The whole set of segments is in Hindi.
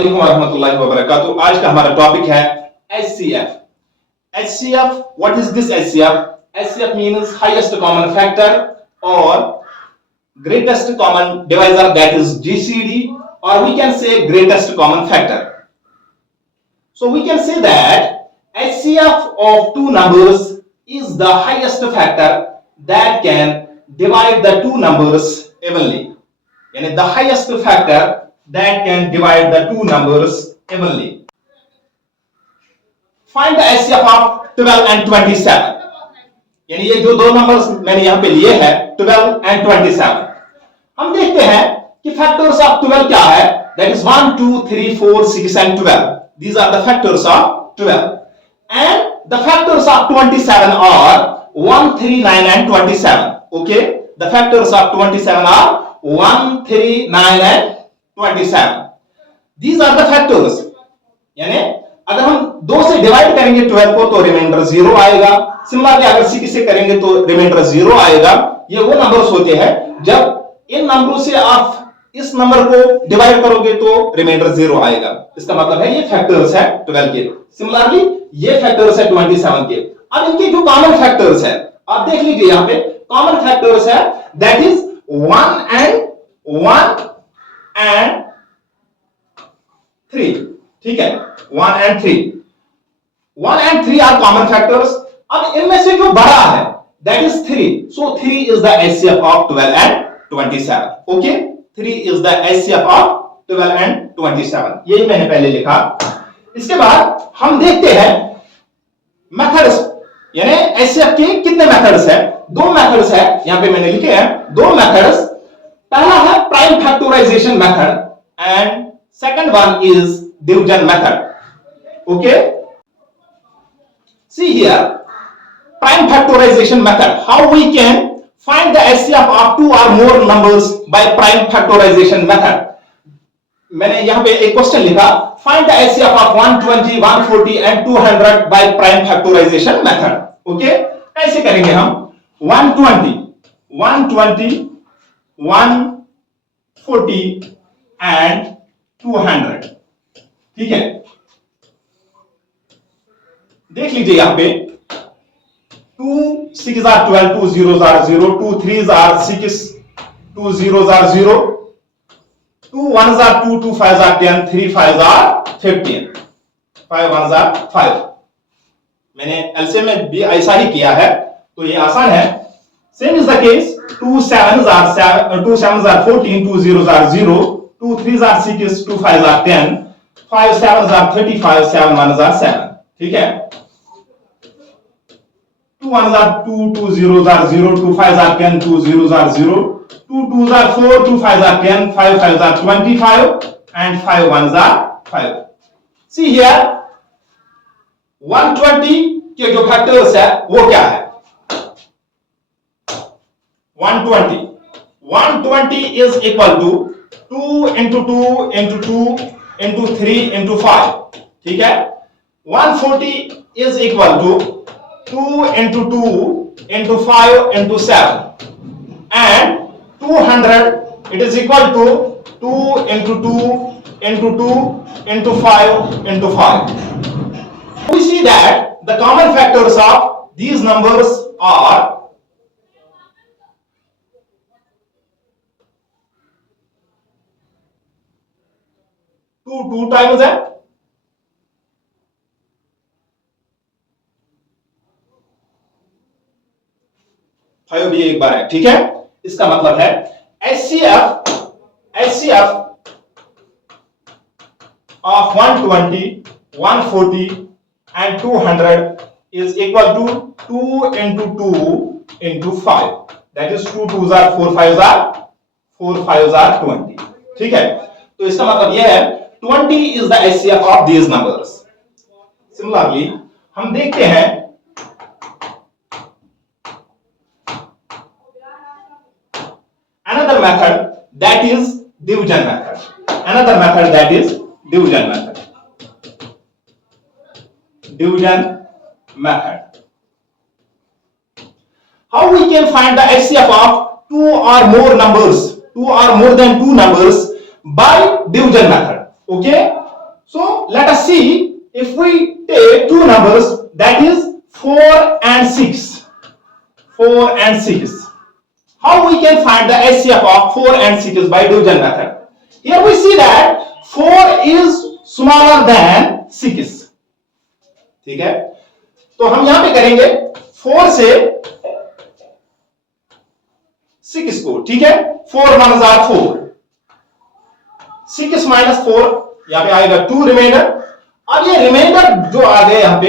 वरहमतुल्लाहि वबरकातुहू। आज का हमारा टॉपिक है HCF। HCF, what is this HCF? HCF means highest common factor or greatest common divisor, that is GCD, or we can say greatest common factor. So we can say that HCF of two numbers is the highest factor that can divide the two numbers evenly. Yani the highest factor that can divide the two numbers evenly. Find the HCF of 12 and 27. यानी ये जो दो नंबर्स मैंने यहां पे लिए हैं 12 and 27, हम देखते हैं कि फैक्टर्स ऑफ 12 क्या है? That is 1, 2, 3, 4, 6 and 12. These are the factors of 12. And the factors of 27 are 1, 3, 9 and 27. Okay? The factors of 27 are 1, 3, 9 and 27. These are the factors. यानी अगर हम 2 से डिवाइड करेंगे 12 को तो रिमाइंडर 0 आएगा। सिमिलरली अगर 6 से करेंगे तो रिमाइंडर 0 आएगा। ये वो नंबर्स होते हैं जब इन नंबरों से आप इस नंबर को डिवाइड करोगे तो रिमाइंडर 0 आएगा। इसका मतलब है ये फैक्टर्स है 12 के। सिमिलरली ये फैक्टर्स है 27 के। अब इनके जो कॉमन फैक्टर्स है आप देख लीजिए, यहां पे कॉमन फैक्टर्स है दैट इज 1 and 3। ठीक है, 1 and 3, 1 and 3 are common factors. अब इनमें से जो बड़ा है that is 3, so 3 is the HCF of 12 and 27। Okay, 3 is the HCF of 12 and 27, यही मैंने पहले लिखा। इसके बाद हम देखते हैं मेथड्स, यानी HCF के कितने मेथड्स है? 2 मेथड्स है, यहां पे मैंने लिखे हैं 2 मेथड्स। पहला है prime factorisation method and second one is division method. Okay, see here prime factorization method, how we can find the HCF of 2 or more numbers by prime factorization method। मैंने यहां पे एक क्वेश्चन लिखा, find the HCF of 120, 140 and 200 by prime factorization method। Okay, कैसे करेंगे हम? 120, 140 and 200। ठीक है, देख लीजिए यहां पे 2 6 are 12, 2 zeros are 0, 2 3s are 6, 2 zeros are 0, 2 1s are 2, 2 5s are 10, 3 5s are 15, 5 1s are 5। मैंने एलसीएम में भी ऐसा ही किया है तो ये आसान है। Same is the case, 2 7s are 14, 2 zeros are 0, 2 3s are 6, 2 5s are 10, 5 7s are 35, 7 1s are 7। ठीक है, 2 1s are 2, 2 zeros are 0, 2 5s are 10, 2 zeros are 0, 2 2s are 4, 2 5s are 10, 5 5s are 25 and 5 1s are 5। See here 120 के जो फैक्टर्स है वो क्या है? 120 is equal to 2 into 2 into 2 into 3 into 5। ठीक है, 140 is equal to 2 into 2 into 5 into 7 and 200 it is equal to 2 into 2 into 2 into 5 into 5। We see that the common factors of these numbers are 2 times है, 5 भी एक बार है। ठीक है, इसका मतलब है HCF of 120, 140 and 200 is equal to 2 into 2 into 5, that is 2 2s are 4 5s are 20। ठीक है, तो इसका मतलब यह है 20 is the HCF of these numbers। Similarly हम देखते हैं another method that is division method। How we can find the HCF of 2 or more numbers, 2 or more than 2 numbers by division method। Okay, So let us see if we take two numbers, that is 4 and 6. 4 and 6. How we can find the HCF of 4 and 6 by division method? Here we see that 4 is smaller than 6. ठीक है, तो हम यहां पे करेंगे 4 से 6 को, ठीक है, 4 1 4, 6 माइनस 4 यहां पे आएगा 2 रिमाइंडर। अब ये रिमाइंडर जो आ गया यहां पे,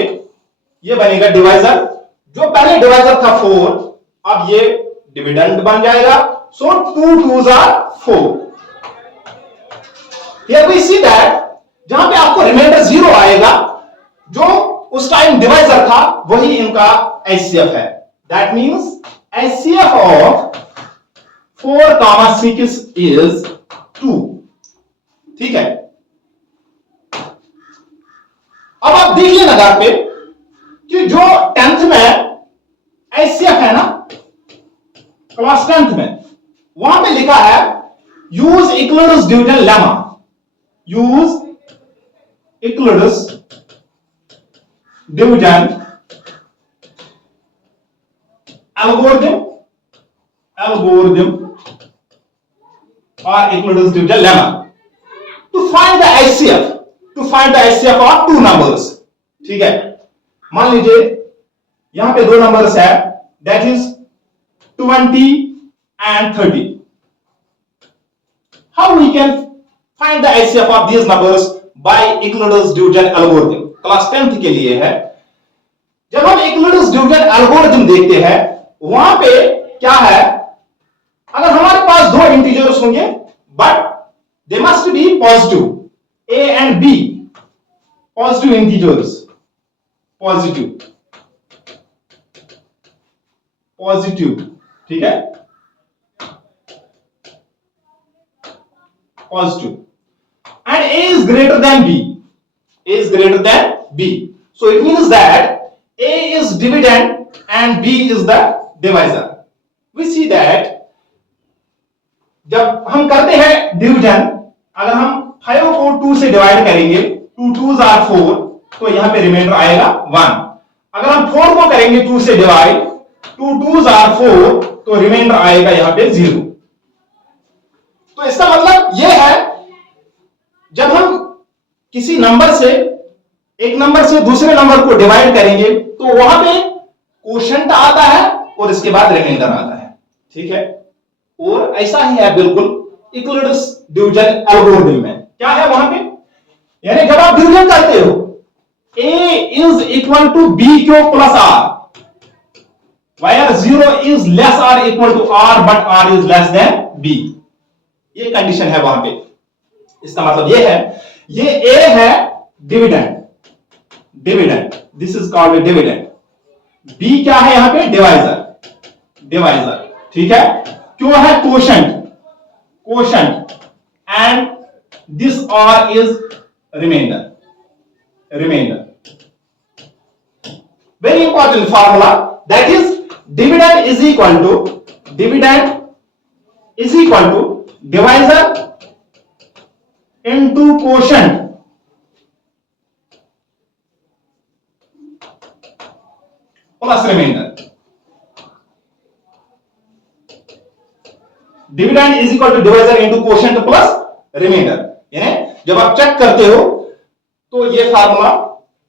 ये बनेगा डिवाइजर। जो पहले डिवाइजर था 4, अब ये डिविडेंड बन जाएगा। सो 2 2s are 4। Here we see that जहां पे आपको रिमाइंडर 0 आएगा, जो उस टाइम डिवाइजर था, वही इनका HCF है। That means HCF of 4, 6 is 2। ठीक है, अब आप देखिए नजर पे कि जो 10th में HCF है ना, क्लास 10th में, वहां पे लिखा है use Euclid's division lemma. Use Euclid's division algorithm और Euclid's division lemma to find the HCF, to find the HCF of two numbers. ठीक है, मान लीजिए यहां पे दो नंबर्स है, that is 20 and 30. How we can find the HCF of these numbers by Euclid's division algorithm? Class 10th के लिए है। जब हम Euclid's division algorithm देखते हैं, वहां पे क्या है, अगर हमारे पास दो इंटीजर्स होंगे but they must be positive, A and B positive integers, positive, ठीक है, positive, and A is greater than B. A is greater than B. So it means that A is dividend and B is the divisor. We see that जब हम करते हैं डिवीजन, अगर हम 5 को 2 से डिवाइड करेंगे, 2 2s are 4, तो यहां पे रिमाइंडर आएगा 1। अगर हम 4 को करेंगे 2 से डिवाइड, 2 2s are 4, तो रिमाइंडर आएगा यहां पे 0। तो इसका मतलब यह है, जब हम किसी नंबर से, एक नंबर से दूसरे नंबर को डिवाइड करेंगे, तो वहां पे कोशेंट आता है और इसके बाद रिमाइंडर आता है। ठीक है, और ऐसा ही है बिल्कुल यूक्लिड्स डिवीजन एल्गोरिथम में। क्या है वहां पे, यानी जब आप डिवीजन करते हो, A is equal to B cube plus R, where 0 is less or equal to R but R is less than B, ये कंडीशन है वहां पे। इसका मतलब ये है, ये A है dividend, this is called dividend. B क्या है यहां पे, डिवाइजर, ठीक है। क्यों है, quotient, and this R is remainder. Very important formula, that is dividend is equal to divisor into quotient plus remainder. Dividend is equal to divisor into quotient plus remainder. यानी जब आप चेक करते हो तो ये फार्मूला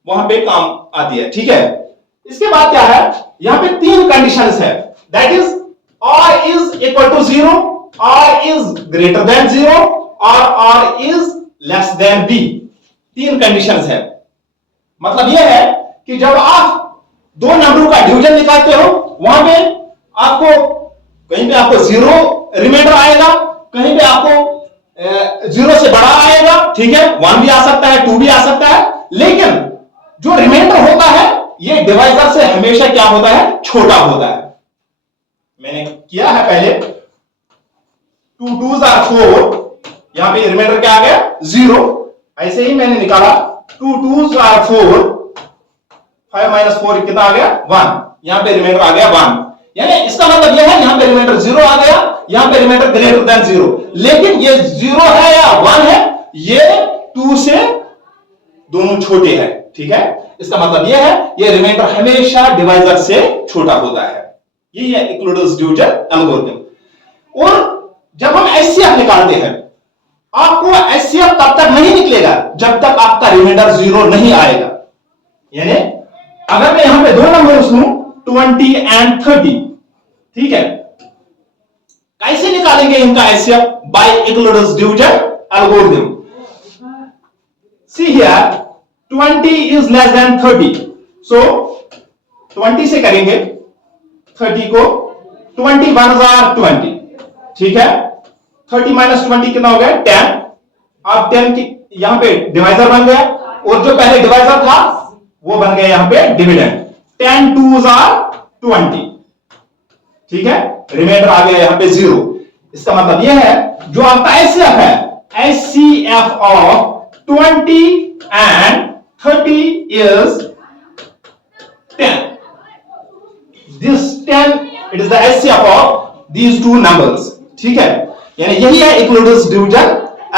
वहां पे काम आती है। ठीक है, इसके बाद क्या है, यहां पे 3 कंडीशंस है, that is R is equal to 0, R is greater than 0 और R is less than B। 3 conditions है। मतलब यह है कि जब आप दो नंबरों का डिवीजन निकालते हो, वहां पे आपको कहीं पे आपको 0 रिमाइंडर आएगा, कहीं पे आपको 0 से बड़ा आएगा, ठीक है, 1 भी आ सकता है, 2 भी आ सकता है, लेकिन जो रिमाइंडर होता है ये डिवाइजर से हमेशा क्या होता है, छोटा होता है। मैंने किया है पहले, 2 2s are 4, यहां पे रिमाइंडर क्या आ गया, 0। ऐसे ही मैंने निकाला 2 2s are 4, 5 minus 4 कितना आ गया, 1, यहां पे रिमाइंडर आ गया 1। यानी इसका मतलब यह है, यहां पे रिमाइंडर 0 आ गया, यहां पे रिमाइंडर ग्रेटर देन 0, लेकिन ये 0 है या 1 है, ये 2 से दोनों छोटे हैं, ठीक है। इसका मतलब यह है ये रिमाइंडर हमेशा डिवाइजर से छोटा होता है। यही है इक्लूडस डिवीजन एल्गोरिथम। और जब हम एचसीएफ निकालते हैं, आपको एचसीएफ तब तक नहीं निकलेगा जब तक आपका रिमाइंडर 0 नहीं आएगा। यानी अगर मैं यहां पे दो नंबर्स लूं 20 एंड 30, ठीक है, कैसे निकालेंगे इनका HCF? By Euclid's division algorithm. See here 20 is less than 30, so 20 से करेंगे 30 को, 20 1 20, ठीक है। 30 माइनस 20 कितना हो गया? 10। अब 10 की यहां पे डिवाइजर बन गया, और जो पहले डिवाइजर था वो बन गया यहां पे डिविडेंड। 10 2s are 20, ठीक है। रिमाइंडर आ गया यहां पे 0। इसका मतलब यह है जो आपका एचसीएफ है, HCF of 20 and 30 is 10. This 10 it is the HCF of these two numbers, ठीक है। यानी यही है इक्लूडस डिवीजन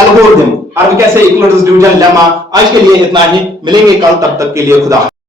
एल्गोरिथम। और कैसे इक्लूडस डिवीजन लेमा। आज के लिए इतना ही, मिलेंगे कल, तब तक के लिए खुदा।